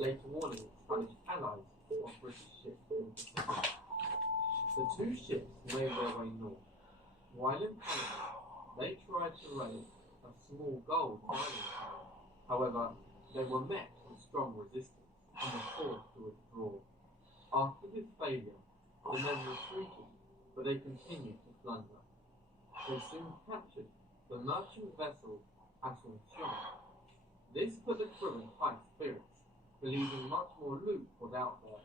later warning Spanish allies of British ships in the Pacific. The two ships made their way north. While in Panama, they tried to raid a small gold mining town. However, they were met with strong resistance and were forced to withdraw. After this failure, the men retreated, but they continued to plunder. They soon captured the merchant vessel Asuncion. This put the crew in high spirits, believing much more loot was out there.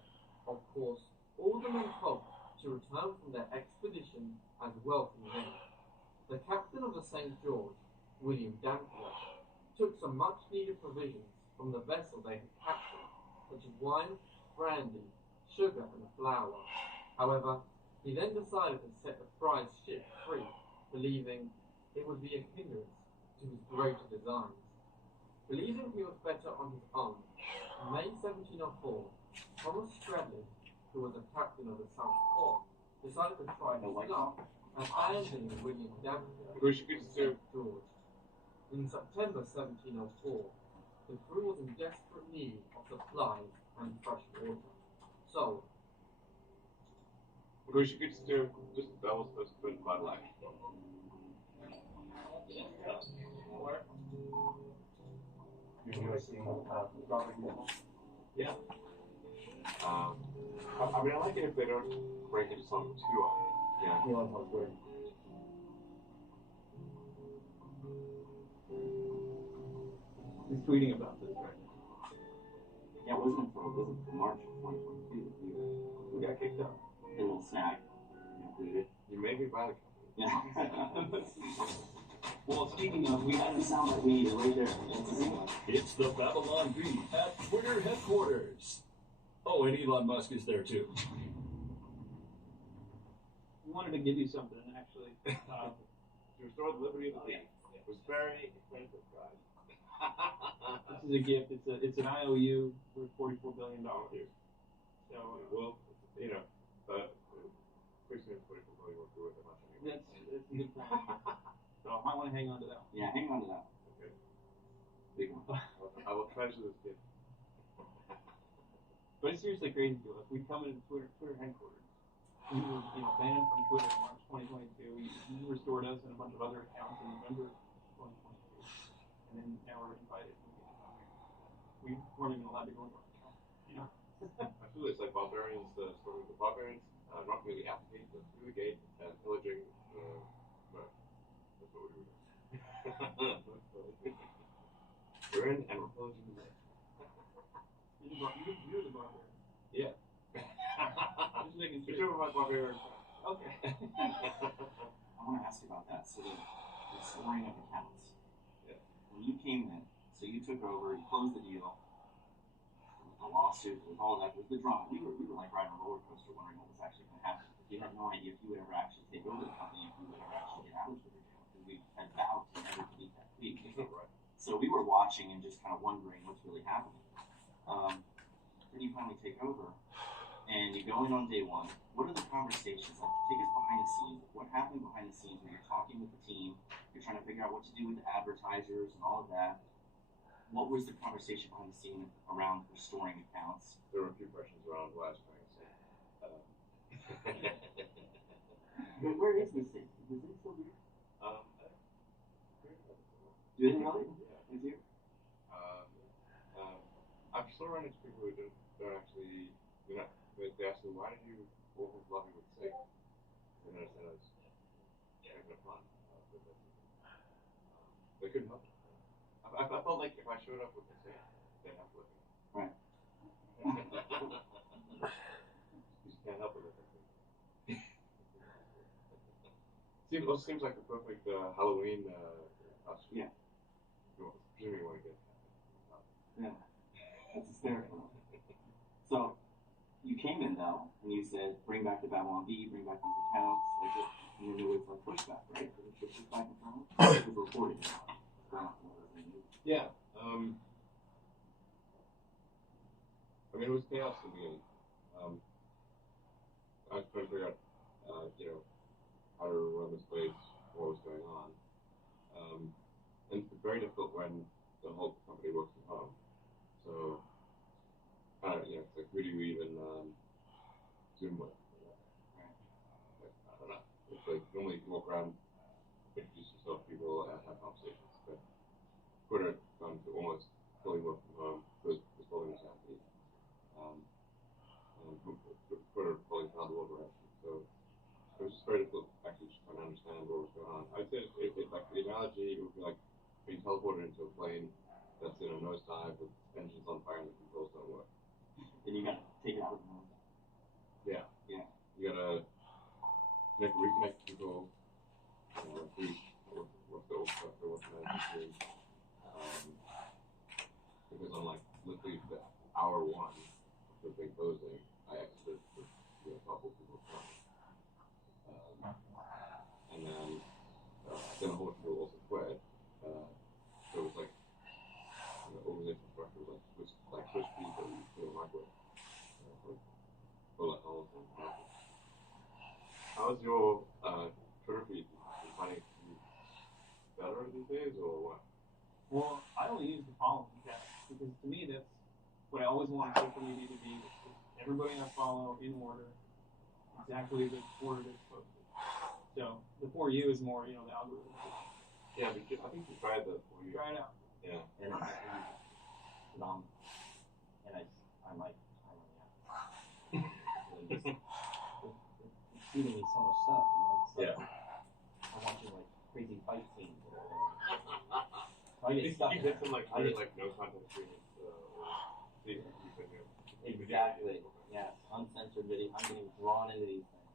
Of course, all the men hoped to return from their expedition as wealthy men. The captain of the St. George, William Dampier, took some much-needed provisions from the vessel they had captured, such as wine, brandy, sugar, and flour. However, he then decided to set the prize ship free, believing it would be a hindrance to his greater designs. Believing he was better on his own, in May 1704, Thomas Stradley, who was the captain of the South Pole, decided to try his luck and abandoning William Dampier and St. George. In September 1704, the crew was in desperate need of supplies and fresh water. So, Because you could still just that was supposed to put Bud Light. Yeah. I mean, I like it if they don't break into something too often. Yeah. He's tweeting about this right now. Yeah, it wasn't until March of 2022 We got kicked out. a little snag included. You made me buy the company. Yeah. Well, speaking of, we had a sound like we needed right there. It's the Babylon Bee at Twitter headquarters. Oh, and Elon Musk is there too. We wanted to give you something, actually. To restore the liberty of the bee. It was very expensive, guys. This is a gift. It's an IOU worth $44 billion. So, Well, you know, pretty soon $44 billion won't be worth that much anyway. that's a good point. So I might want to hang on to that one. Yeah, hang on to that. Okay. Big one. I will treasure this gift. But it's seriously crazy to us. We come into Twitter headquarters. We were, banned from Twitter in March 2022. You restored us and a bunch of other accounts in November 2022. And then now we're invited. We weren't even allowed to go into our account. Absolutely, it's like barbarians, the story of the barbarians, not really at the gate, but through the gate and pillaging the merch. That's what we were doing. We're in and we're pillaging the merch. You're the barbarian. Yeah. Just making You're sure. talking about barbarians. Okay. I want to ask you about that. So the restoring of accounts. Yeah. When you came in, so you took over, you closed the deal, with the lawsuit, with all that, with the drama. We were like riding a roller coaster wondering what was actually going to happen. You had no idea if you would ever actually take over the company, if you would ever actually get out of the deal. Because we had vowed to never delete that tweet. Right. So we were watching and just kind of wondering what's really happening. Then you finally take over, and you go in on day one. What are the conversations like? Take us behind the scenes. What happened behind the scenes when you're talking with the team? You're trying to figure out what to do with the advertisers and all of that. What was the conversation behind the scene around restoring accounts? There were a few questions around what I was trying to say. Where is this thing? Is it still here? Do they really? Yeah. Is here? I'm still running into people who don't actually, they ask me, why did you always love me with sick? And then I said I was making a pun. They couldn't help it. I felt like if I showed up with the sick, they'd have to look at me. Right. You just can't help it. Seems like the perfect Halloween costume. Yeah. Presumably you want to get. Yeah. That's hysterical. So, you came in though, and you said, bring back the Babylon Bee, bring back these accounts, and then there was like pushback, right? Was it pushback in front of it? It was reported. Yeah. I mean, it was chaos in the beginning. I was trying to figure out, how to run this place, what was going on. And it's very difficult when the whole company works from home. So who do you even Zoom with? I don't know. It's like normally you walk around, introduce yourself to people, and have conversations. But Twitter has gone to almost fully work from home because it's fully insanity. And Twitter fully found the world direction. So it was just very difficult actually just trying to understand what was going on. I'd say it's like the analogy would be like being teleported into a plane that's in a nosedive with engines on fire and the controls don't work. And you gotta take it out of the moment. Yeah. Yeah. You gotta reconnect people, what's the old stuff or what's the message. Because on like literally the hour one of the big closing, I exited with a couple people coming. And then a whole bunch of people also quit. So it was like organizational structure was like Swiss cheese that we put in the microwave. Like bullet holes and nothing. How's your Twitter feed? Are you finding it to be better these days or what? Well, I only use the following tab because to me that's what I always want social media to be. Everybody I follow in order, exactly the order that's supposed to. So the for you is more, the algorithm. Yeah, but I think you tried the for you. Try it out. Yeah. And I'm like, it's feeding me so much stuff, It's like, I'm watching like crazy fight scenes. So I get stuck. You did some like very like no content streaming. Exactly. Yes. Uncensored video. I'm getting drawn into these things.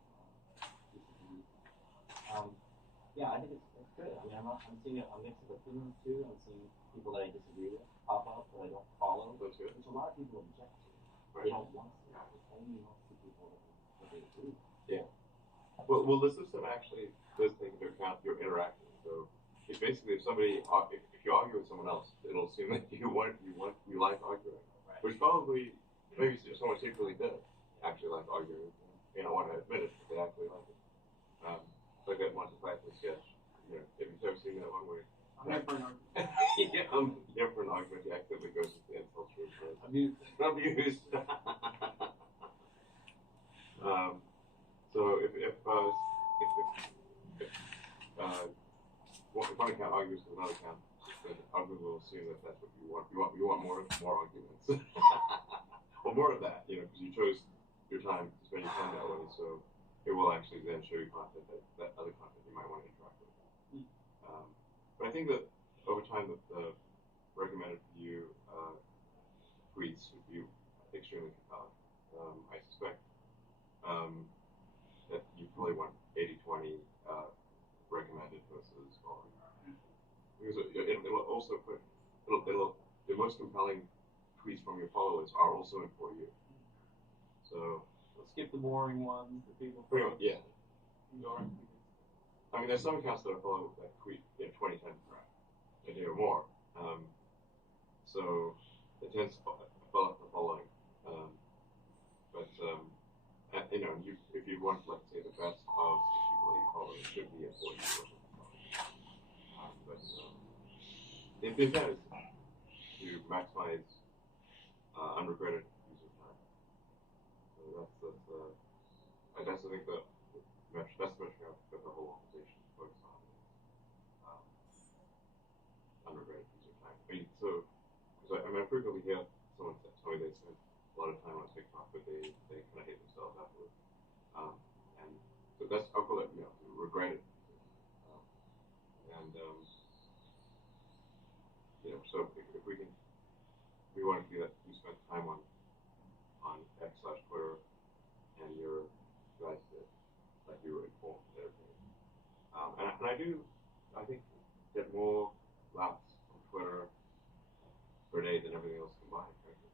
Yeah, I think it's good. I mean, I'm seeing a mix of opinions too. I'm seeing people that I disagree with pop up that I don't follow. That's good. Which a lot of people object to. Right. They don't want to. They only want to see people that they agree with. Yeah. Well, the system actually does take into account your interaction. So it's basically if you argue with someone else, it'll assume that you like arguing, Right. which probably maybe someone secretly did actually like arguing. They don't want to admit it, but they actually like it. So I got Monty Python sketch. If you've ever seen that one where I'm here for an argument. yeah, I'm here for an argument. He accidentally goes into the insult room. Abuse. Abused. So if one account argues with another account, then argument will assume that that's what you want. You want more arguments, or more of that, because you chose your time to spend your time that way. So it will actually then show you content that other content you might want to interact with. But I think that over time the recommended for you tweets would be extremely compelling. I suspect that you probably want 80-20 recommended versus following. Because it'll also put the most compelling tweets from your followers are also in for you. So Skip the boring ones that people pretty much, yeah. Go right. I mean, there's some accounts that I follow that tweet 20 times a day or more. So it tends to follow the following. But if you want, like, say, the best of the people that you follow, it should be a 40 or something. But the intent is to maximize unregretted user time. So that's I think the best metric that the whole organization is focused on is unregretted user time. I mean, I frequently hear someone tell me they spend a lot of time on TikTok, but they kind of hate themselves afterwards. And so that's, I'll call that, regretted. So if we want to do that, you spend time on X/Twitter, and you guys did, like you were informed and everything. And I think, get more laps on Twitter per day than everything else combined, frankly.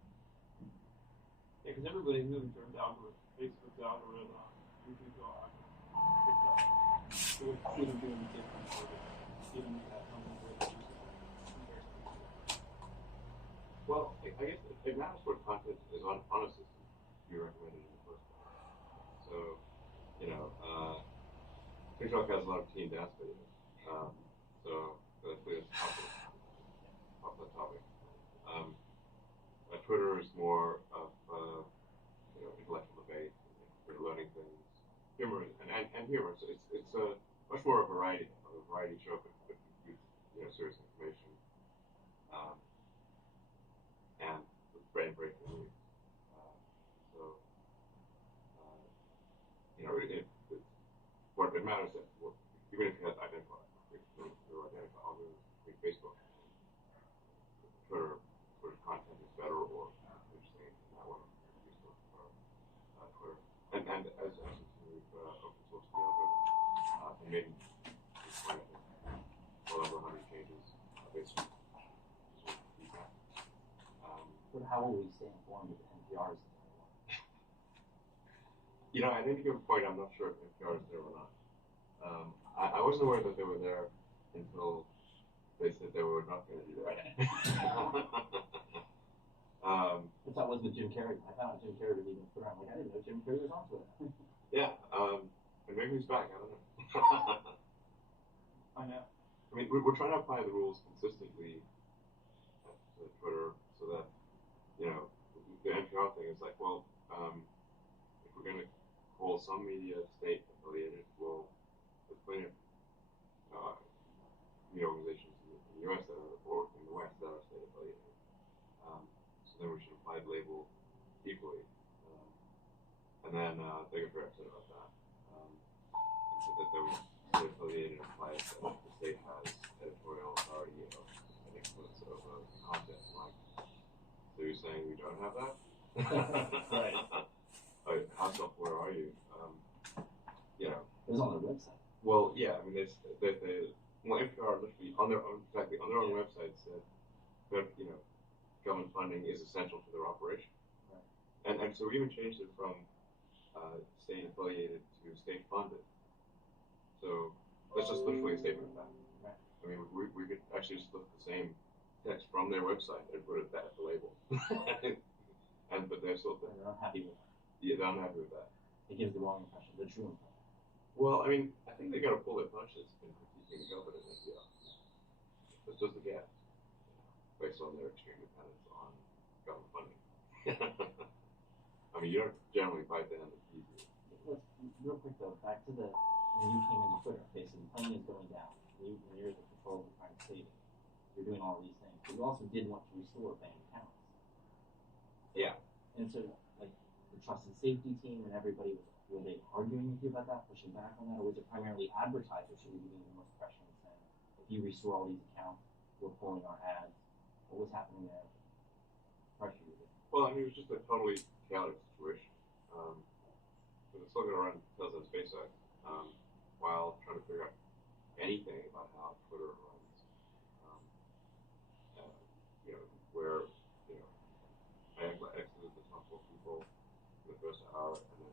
Yeah, because everybody's moving towards algorithm. Facebook's algorithm, YouTube's algorithm, TikTok. So it's even doing different giving you that unregretted user. Well, I guess it matters what content is on a system to be recommended in the first place. So, TikTok has a lot of teen dance videos. So that's a popular topic. Twitter is more of intellectual debate, learning things, humor, and humor. So it's a much more of a variety show, but serious information, and brain breaking news. So what it matters is even if you had identified algorithms between Facebook and Twitter content is better or interesting in that way, useful for Twitter. And as we've open source the algorithm, and maybe well over 100 changes based on feedback. But how will we stay informed if NPR is at any given point, I'm not sure if NPR is there or not. I wasn't aware that they were there until they said they were not going to do that. I thought it was with Jim Carrey. I found out Jim Carrey was even Twitter. I'm like, I didn't know Jim Carrey was on Twitter. Yeah, and maybe he's back. I don't know. I know. I mean, we're trying to apply the rules consistently to Twitter so that, the NPR thing is like, well, if we're going to call some media state affiliated, well, there's plenty of media organizations in the U.S. or in the West that are state affiliated. So then we should apply the label equally. And then they get very upset about that. And so that they were state affiliated implies that the state has editorial authority of an influence over content. Like, so you're saying we don't have that? Right. How self-aware are you? It was on their website. Well, yeah, I mean, NPR literally on their own website said that government funding is essential to their operation, right. and so we even changed it from state affiliated to state funded. So that's just literally a statement of that. Right. I mean, we could actually just look at the same text from their website and put it at the label, but they're still They're unhappy with that. Yeah, they're unhappy with that. It gives the wrong impression, the true impression. Well, I mean, I think they got to pull their punches in critiquing the government in India. It's just a guess, based on their extreme dependence on government funding. I mean, you don't generally bite the hand that's easy. Let's real quick though, back to when you came into Twitter. Okay, so the plane is going down. When you're the controller trying to save it, you're doing all these things. But you also did want to restore bank accounts. Yeah. And so, like, the trust and safety team and everybody were they arguing with you about that, pushing back on that, or was it primarily advertisers who were giving you the most pressure and saying, if you restore all these accounts, we're pulling our ads? What was happening there? Pressure you did. Well, I mean, it was just a totally chaotic situation. So it's looking around Tesla SpaceX while trying to figure out anything about how Twitter runs. Where I exited the top 4 people in the first hour, and then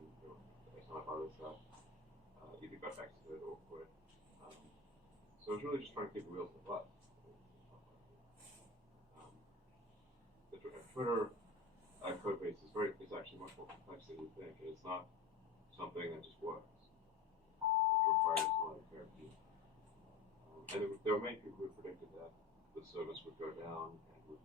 a ton of other stuff either got exited or quit. So it's really just trying to keep the wheels in the bus. The Twitter code base is actually much more complex than you think, and it's not something that just works. It requires a lot of therapy. And there were many people who predicted that the service would go down and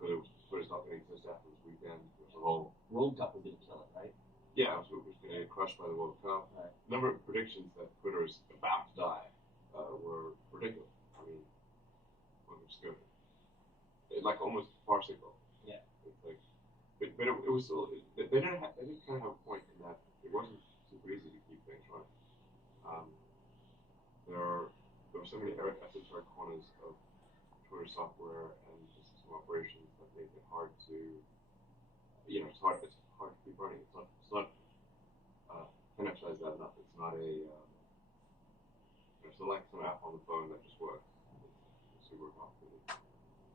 Twitter's not going to exist after this weekend. There's a whole World Cup was going to kill it, right? Yeah, it was going to get crushed by the World Cup. Right. A number of predictions that Twitter is about to die were ridiculous. I mean, what was good? Like almost farcical. Yeah. It's like, but it was still. They didn't kind of have a point in that it wasn't super easy to keep things running. There were so many esoteric corners of Twitter software and system operations that make it hard to, it's hard to keep running. It's not. Can't emphasize that enough. It's not it's not like some app on the phone that just works. It's super complicated.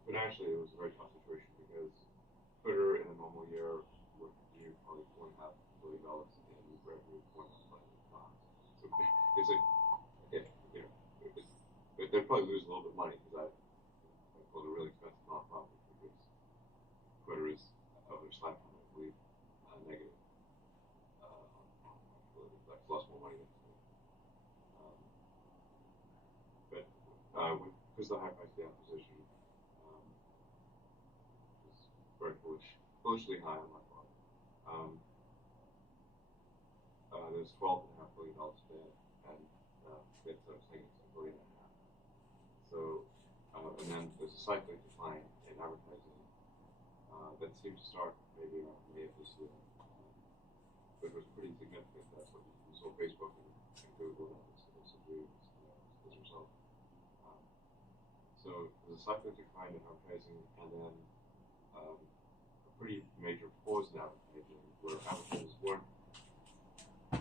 But actually, it was a very tough situation because Twitter in a normal year would do probably $4.5 billion in revenue, $4.5 billion in costs. So it's they'd probably lose a little bit of money because I called a really expensive nonprofit because Twitter is over its lifetime, I believe, negative. Like lost more money than it's but because the high price of the acquisition was very foolishly high on my part. there's $12.5 billion dead, and it's taking $1.5 billion. So, and then there's a cyclic decline in advertising that seemed to start maybe around May of this year, but it was pretty significant. That's what you saw Facebook and Google as a result. So there's a cyclic decline in advertising, and then a pretty major pause in advertising where advertisers weren't.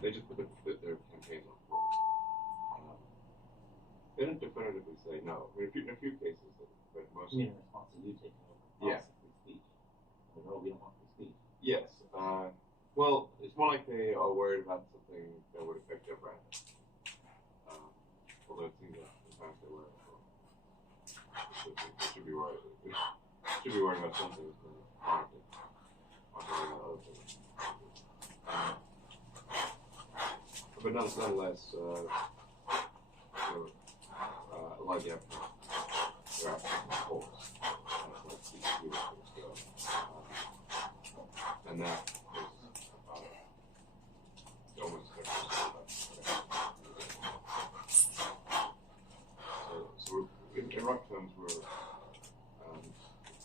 They just put their campaigns on pause. They didn't definitively say no. I mean, in a few cases, but most. You mean in response to you taking over? Yeah. Free speech. No, we don't want free speech. Yes. Well, it's more like they are worried about something that would affect their brand. Although it seems that sometimes they worry about they should be worried. They should be worried about something that's going to harm it. Other things. But nonetheless, a lot of the advertisers, they're actually polls. Like these things go. And that is almost so in rough terms, we're doing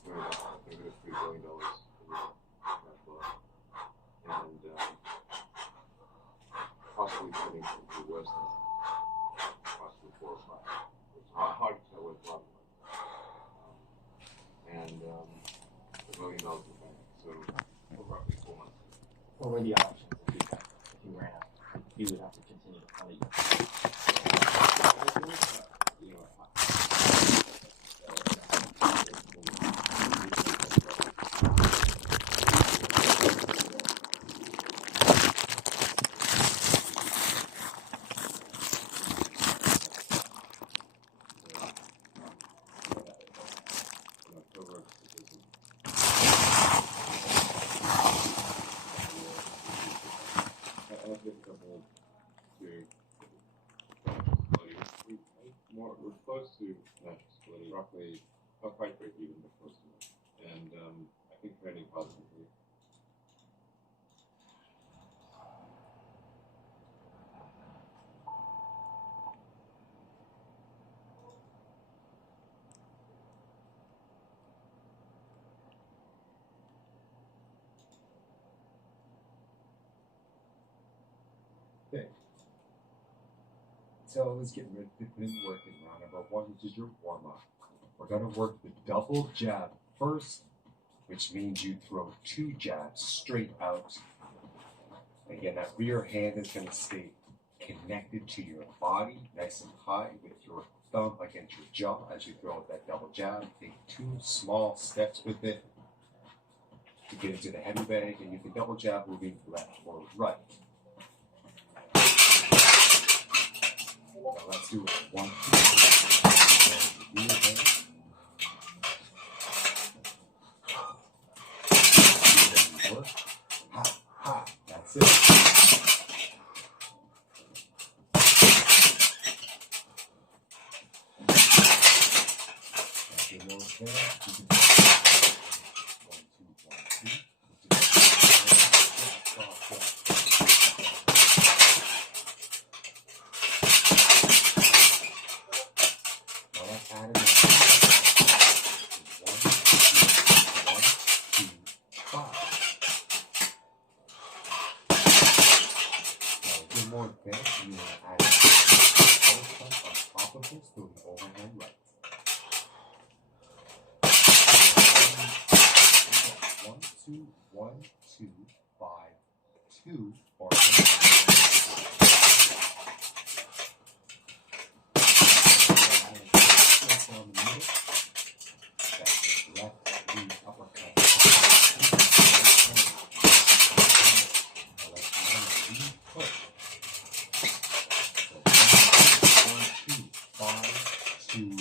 about, I think it was $3 billion a year cash flow, and possibly getting to be worse than that, possibly 4 or 5. It's hard to tell what's wrong with it. And $1 billion in the bank, so roughly 4 months. What were the options if you ran out? You would have to continue to fund it. We're close to financial roughly, not quite break even, but close to it. And I think trending positively. Okay. So let's get rid of the working round number 1, which is your warm-up. We're going to work the double jab first, which means you throw 2 jabs straight out. Again, that rear hand is going to stay connected to your body, nice and high, with your thumb against your jaw as you throw that double jab. Take 2 small steps with it to get into the heavy bag, and you can double jab moving left or right. Now let's do it. 1, 2, 3. Ha, ha. That's it. That's your little thing. 1, 2, 1, 2.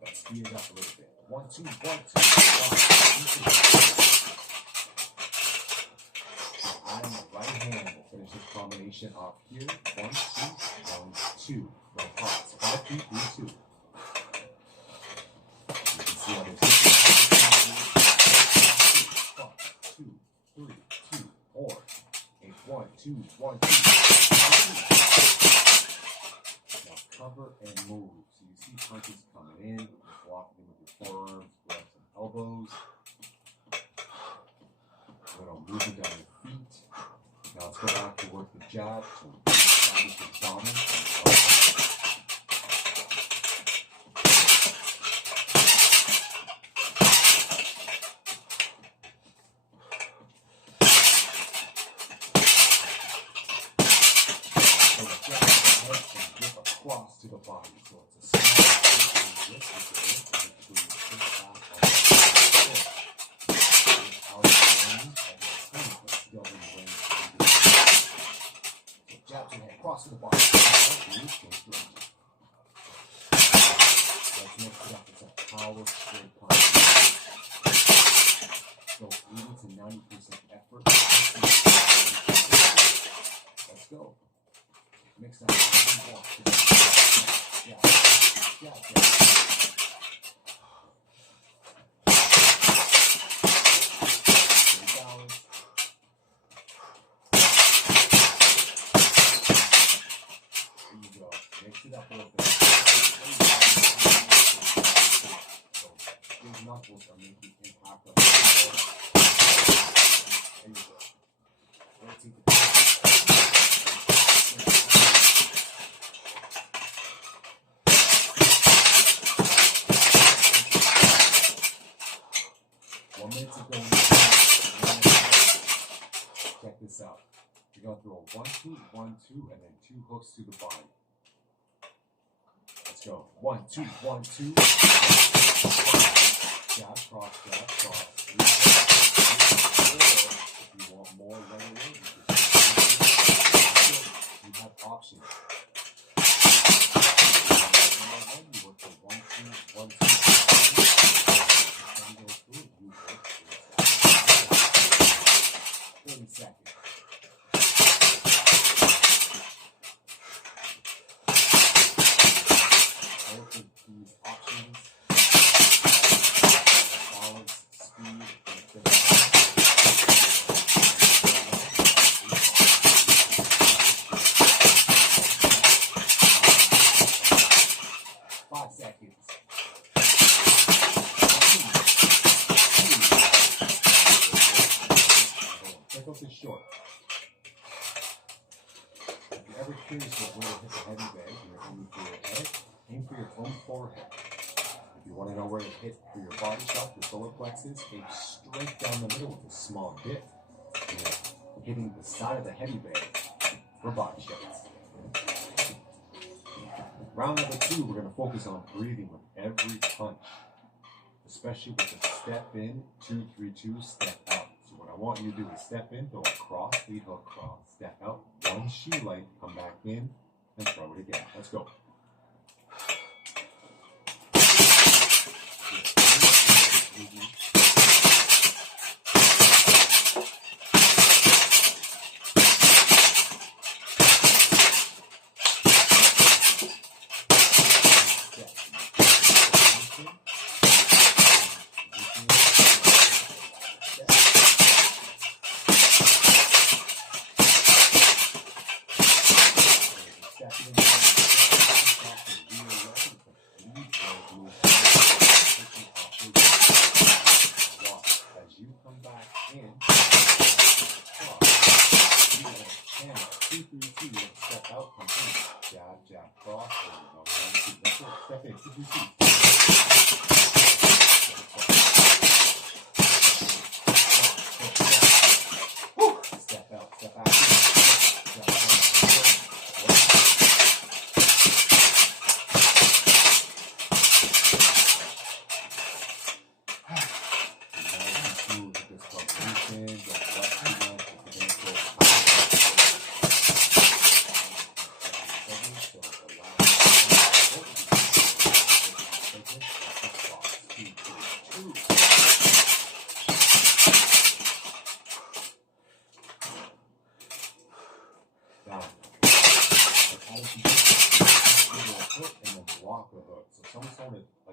Let's speed it up a little bit. 1, 2, 1, 2, 1, 2. On the right hand, we'll finish this combination off here. 1, 2, 1, 2. Go hot. 5, 3, 3, 2. to establish your dominance and power. So the jab of the head can grip across to the body. So it's a small grip with your wrist between the foot back on the foot. Out of range of your opponent, but still in range of your opponent. So jab to the head, cross to the body. Let's mix it up. It's a power straight punch. So 80 to 90% effort. Let's go. Mix that one walk. Jab, jab, jab. Stay balanced. There you go. Mix it up a little bit. So these knuckles are making impact on the floor. There you go. Rotate the check this out. You're going to throw a 1-2, 1-2, and then 2 hooks to the body. Let's go. 1-2, 1-2. Jab, cross, jab, cross. If you want more right away, you have options. You work for 1-2, 1-2. You work 30 seconds. Both of these options, balance, speed, and efficiency. 5 seconds. Check out this short. If you're ever curious about where to hit the heavy bag, you're aiming for your head, aim for your own forehead. If you want to know where to hit for your body shot, your solar plexus, aim straight down the middle with a small dip. You're hitting the side of the heavy bag for body shots. Round number 2, we're going to focus on breathing with every punch, especially with the step in, 2-3-2, step out. So what I want you to do is step in, throw a cross, lead hook, cross, step out, 1 shoe length, come back in, and throw it again. Let's go.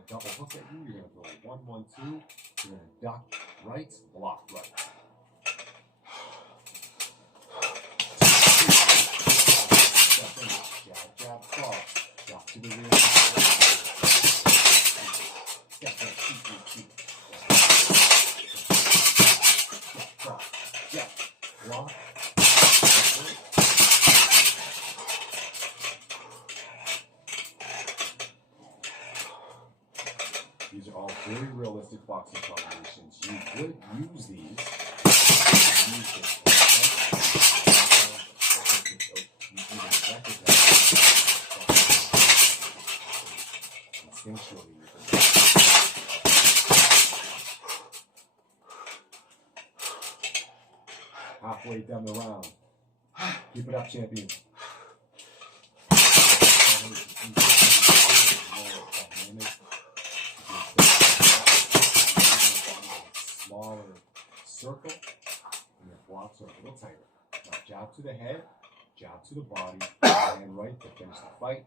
Double hook at you, you're going to throw 1-1-2, you're going to duck right, block right. Step in, jab, jab, cross, duck to the rear, step in, 2-3-2, step, cross, jab, block, These are all very realistic boxing combinations. You would use these. Instinctually, halfway down the round. Keep it up, champion. Smaller circle, and your blocks are a little tighter. Now jab to the head, jab to the body, and right to finish the fight.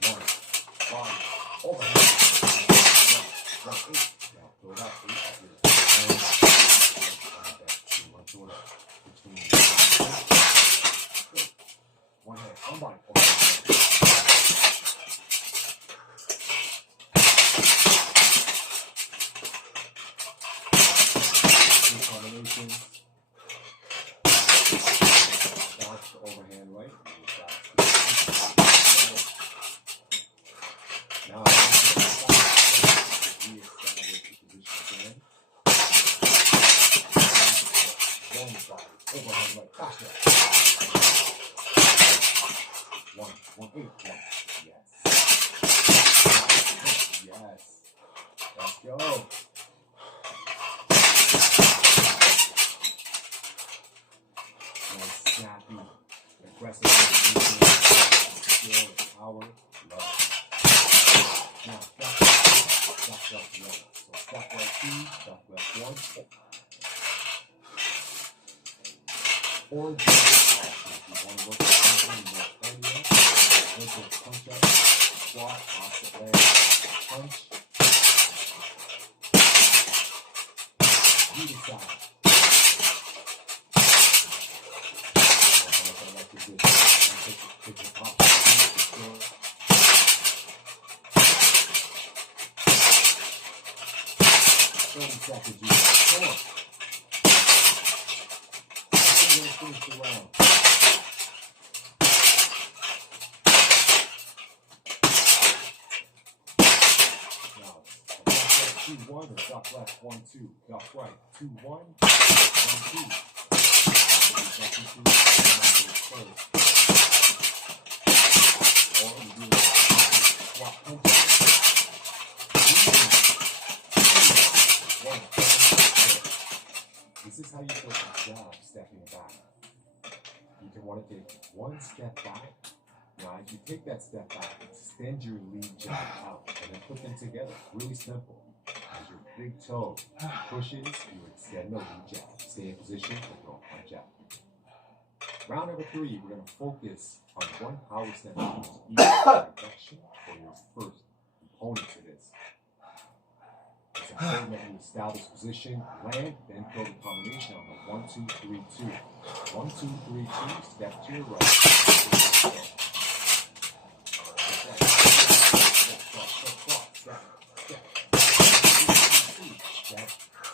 One, body, overhead. One, eight. Now throw it up, eight. One head, one body, combination. Bounce to overhand right. Now reestablish the position again. One body, overhand right, faster. One, eight, one. Yes. Yes. Let's go. Nice, snappy, aggressive, skill, power, love. Now, step left, one. So step right two, step left one. Or if you want to work with something more cardio, punch up, squat, opposite leg, punch. You decide. Take the top. 30 seconds, you come on. Finish the round. Now, left 2-1 or duck left 1-2. Duck right 2-1, 1-2. Or you do a squat punch. This is how you put a jab stepping back. You can want to take one step back. Now, as you take that step back, extend your lead jab out and then put them together. Really simple. As your big toe pushes, you extend the lead jab. Stay in position and throw a punch out. Round number 3, we're going to focus on one power step into each direction for your first component to this. It's important that you establish position, land, then throw the combination on the 1-2-3-2. 1-2-3-2, step to your right.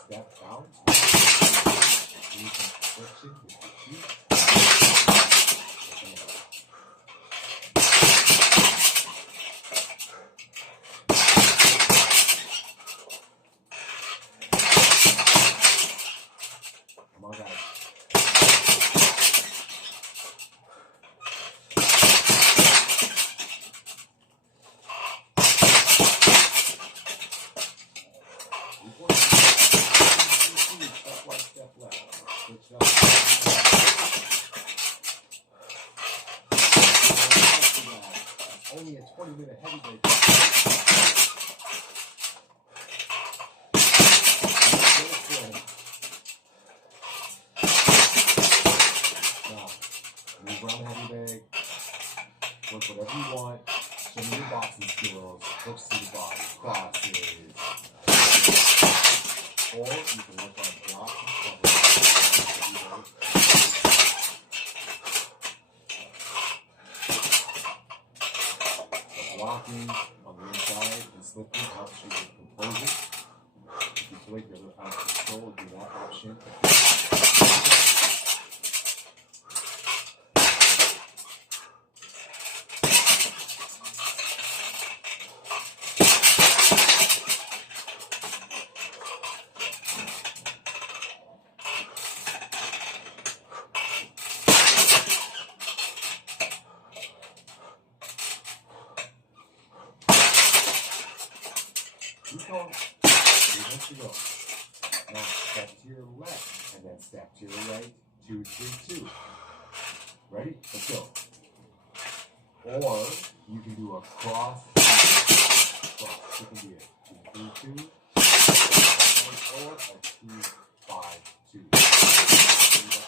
Step down. Do some friction with your feet. Come on, guys. Step left. Switch up. Only a 20-minute heavyweight. Now, move around the heavy bag. Work whatever you want. Show me your boxing skills. Hooks to the body. Crosses. Or you can work on block and cover. Blocking on the inside and slipping helps you with composure. If you feel like you're out of control, do that option. go. 3 minutes to go. Now step to your left and then step to your right. 2, 3, 2. Ready? Let's go. Or you can do a cross. You can do a 2, 3, 2. Or a 2, 5, 2. Lead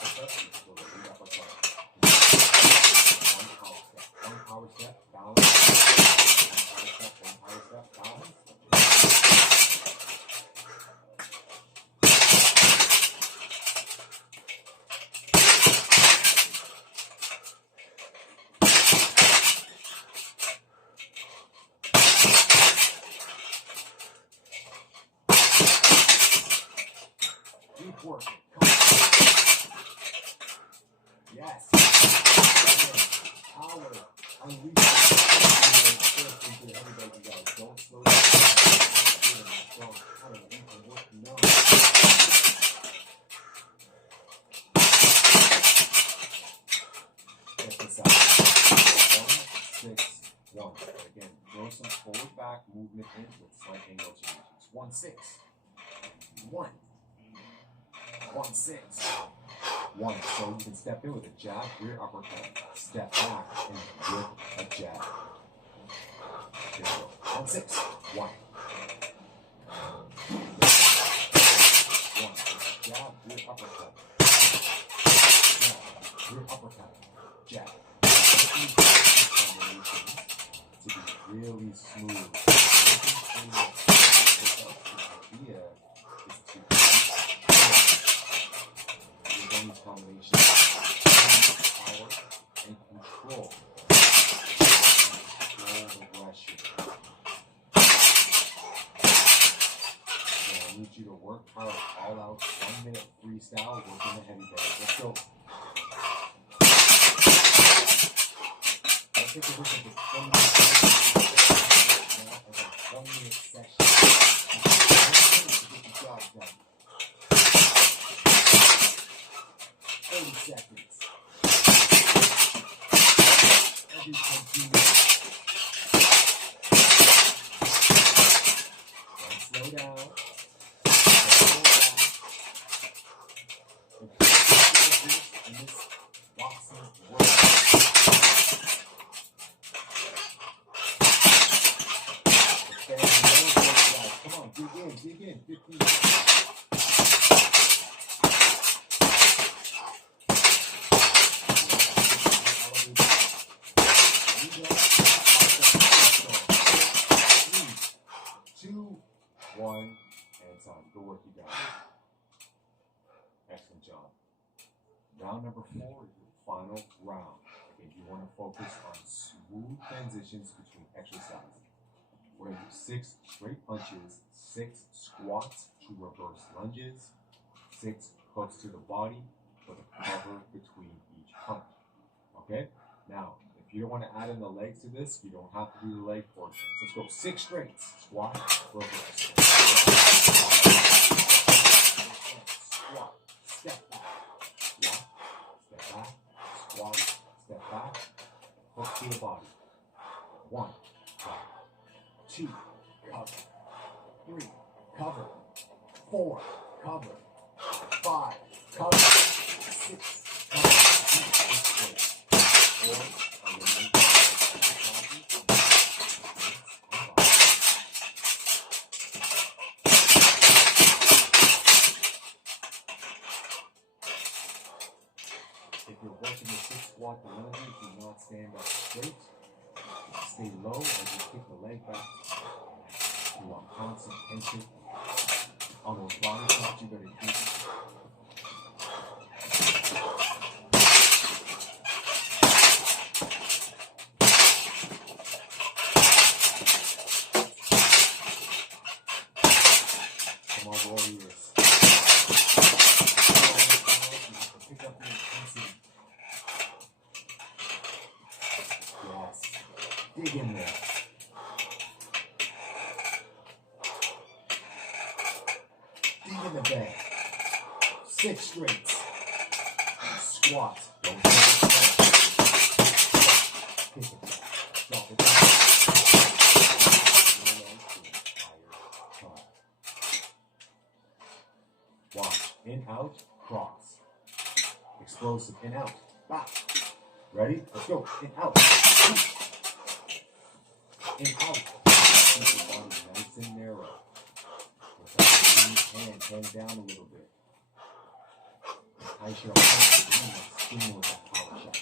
uppercut. You can go to lead uppercut. One power step. Balance. One power step. Balance. Keep working. Come on. Yes. Power. Unleash everybody, guys. Don't slow down. Keep working on. Check this out. 1, 6, 1. Again, throw some forward back movement in with slight angle changes. 1, 6. 1. 1, 6. 1. So you can step in with a jab, rear uppercut, step back, and with a jab. There you go. 1, 6. 1. 1. Jab, rear uppercut. Jab, rear uppercut. Jab. To be really smooth. The idea is to these combinations power and control. Control aggression. So I need you to work hard, all out, 1 minute freestyle, working the heavy bag. Let's go. Let's take a look at the 20 minute now as a 1 minute session. 1 minute to get the job done. 30 seconds. Every 20 minutes. Don't slow down. In this boxing world. Come on, dig in, 15 seconds. Round number 4 is your final round. Okay, you want to focus on smooth transitions between exercises. We're going to do 6 straight punches, 6 squats to reverse lunges, 6 hooks to the body with a cover between each punch. Okay? Now, if you don't want to add in the legs to this, you don't have to do the leg portion. Let's go 6 straights. Squat, reverse. Squat, step back. Squat, step back, hook to the body. 1, cover. 2, cover. 3, cover. 4, cover. 5, cover. 6, cover. 4, eliminate. If you're working the 6 squat the lunges, do not stand up straight. Stay low as you kick the leg back. You want constant tension on those body shots you're going to do. Come on, warriors. Pick up the intensity. Yes. Dig in there. Dig in the bag. 6 straights. Squat. Don't take it back. Kick it back. Drop it down. Higher. and out. Back. Ready? Let's go. And out. And out. Keep your body nice and narrow. Hand down a little bit. Entice your opponent and spin with that power shot.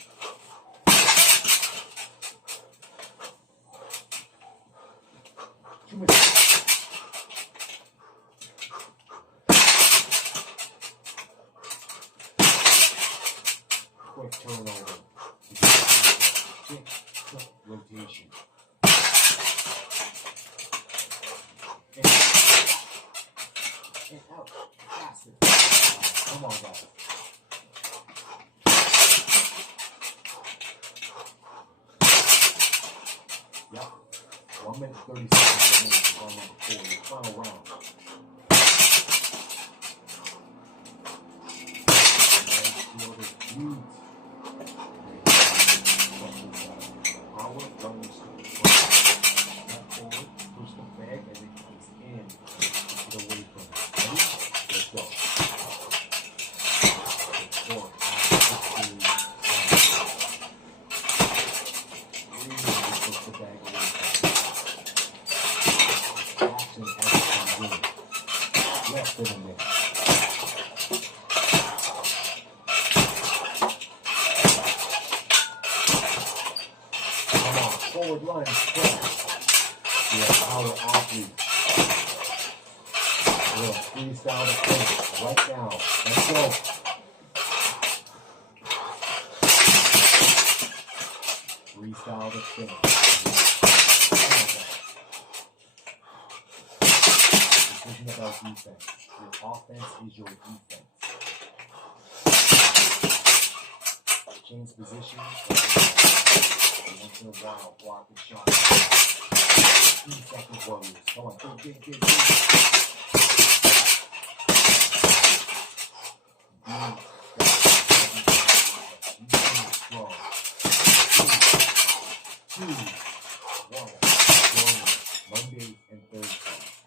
Quick turnover. Quick rotation. And out. Faster. Come on, guys. Yep. 1 minute 30 seconds remaining for round number 4, your final round. Power lunge. Step forward, push the bag as it comes in. Get away from it. Ready? Let's go. 4, 5, 6, really push the bag away from it. Action as it comes in. Less than a minute. Forward lunge, press. You're a power athlete. We'll freestyle the finish right now. Let's go. Freestyle the finish. This isn't about defense. Your offense is your defense. Change position. Once in a while, block and shot. 3 seconds, warriors. Come on, dig. Be strong. 2, 1. Mondays and Thursdays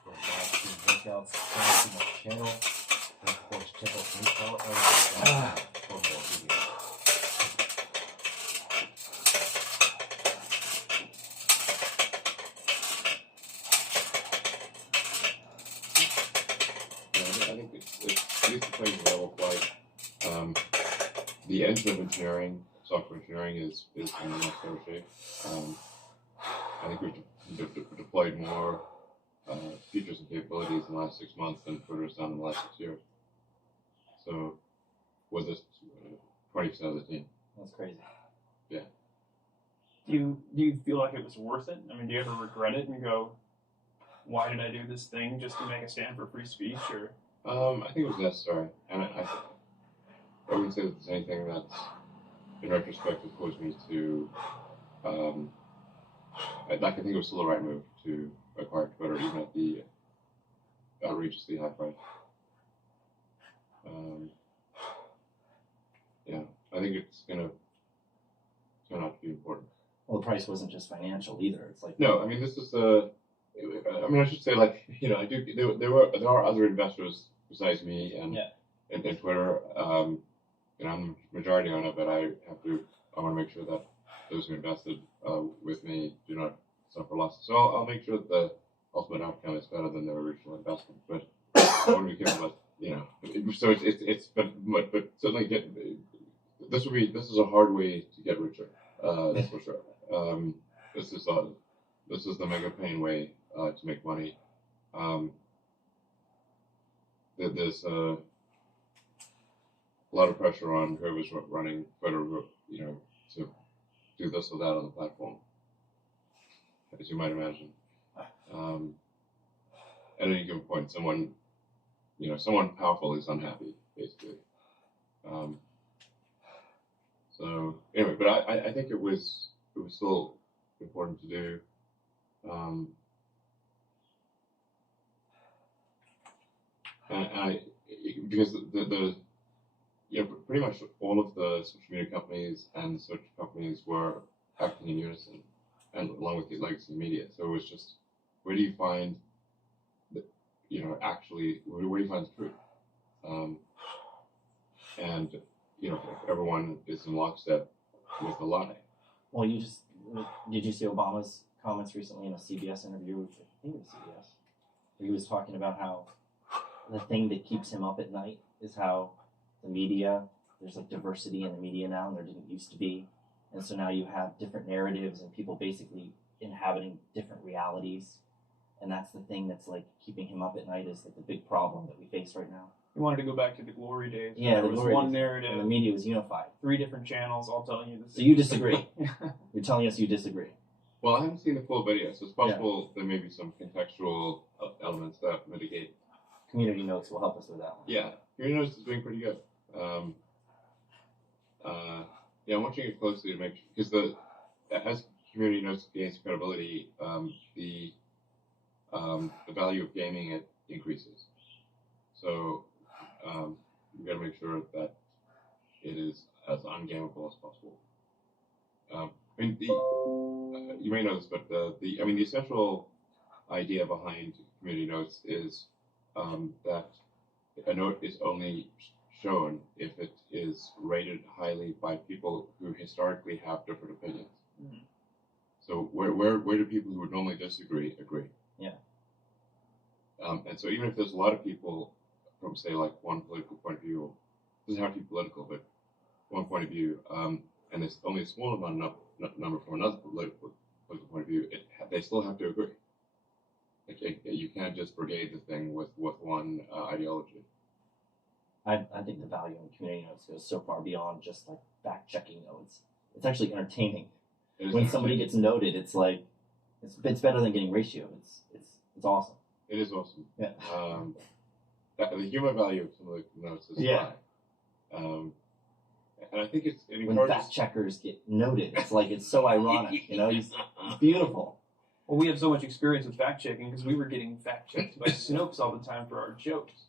for live stream workouts. Subscribe to my channel. And of course, check out MakePowerElement.com for more videos. The engine of engineering, software engineering, is in much better shape. I think we've deployed more features and capabilities in the last 6 months than Twitter's done in the last 6 years. So, was this 20% of the team? That's crazy. Yeah. Do you feel like it was worth it? I mean, do you ever regret it and go, why did I do this thing just to make a stand for free speech? Or I think it was necessary, and I wouldn't say that there's anything that's, in retrospect, has caused me to. I think it was still the right move to acquire Twitter, even at the outrageously high price. Yeah, I think it's gonna turn out to be important. Well, the price wasn't just financial either. It's like No, I mean this is I should say, like, I do. There are other investors besides me and Twitter. I'm the majority owner, but I want to make sure that those who invested with me do not suffer losses. So I'll make sure that the ultimate outcome is better than their original investment. But I want to be careful about, So but certainly this is a hard way to get richer. That's for sure. This is the mega pain way to make money. There's a lot of pressure on whoever's running Twitter, to do this or that on the platform, as you might imagine. At any given point, someone powerful is unhappy, basically. So anyway, but I think it was still important to do. Because pretty much all of the social media companies and search companies were acting in unison, and along with the legacy media. So it was just, where do you find where do you find the truth? And if everyone is in lockstep with the lie. Well, did you see Obama's comments recently in a CBS interview? I think it was CBS, where he was talking about how the thing that keeps him up at night is how the media, there's like diversity in the media now, and there didn't used to be. And so now you have different narratives and people basically inhabiting different realities. And that's the thing that's like keeping him up at night, is like the big problem that we face right now. We wanted to go back to the glory days. Yeah, there was one narrative, and the media was unified. 3 different channels all telling you this. So you disagree. You're telling us you disagree. Well, I haven't seen the full video, so it's possible there may be some contextual elements that mitigate. Community Notes will help us with that one. Yeah, Community Notes is doing pretty good. Yeah, I'm watching it closely to make sure, because as Community Notes gains credibility, the value of gaming it increases. So we got to make sure that it is as ungameable as possible. I mean, you may know this, but the essential idea behind Community Notes is that a note is only shown if it is rated highly by people who historically have different opinions. Mm-hmm. So where do people who would normally disagree agree? Yeah. And so even if there's a lot of people from, say, like one political point of view, it doesn't have to be political, but one point of view, and there's only a small number from another political point of view, they still have to agree. You can't just brigade the thing with one ideology. I think the value in Community Notes goes so far beyond just like fact checking notes. It's actually entertaining. When somebody gets noted, it's like it's better than getting ratioed. It's awesome. It is awesome. Yeah. The human value of some of the notes is high. And I think it when encourages fact checkers get noted, it's so ironic. It's beautiful. Well, we have so much experience with fact checking because we were getting fact checked by Snopes all the time for our jokes.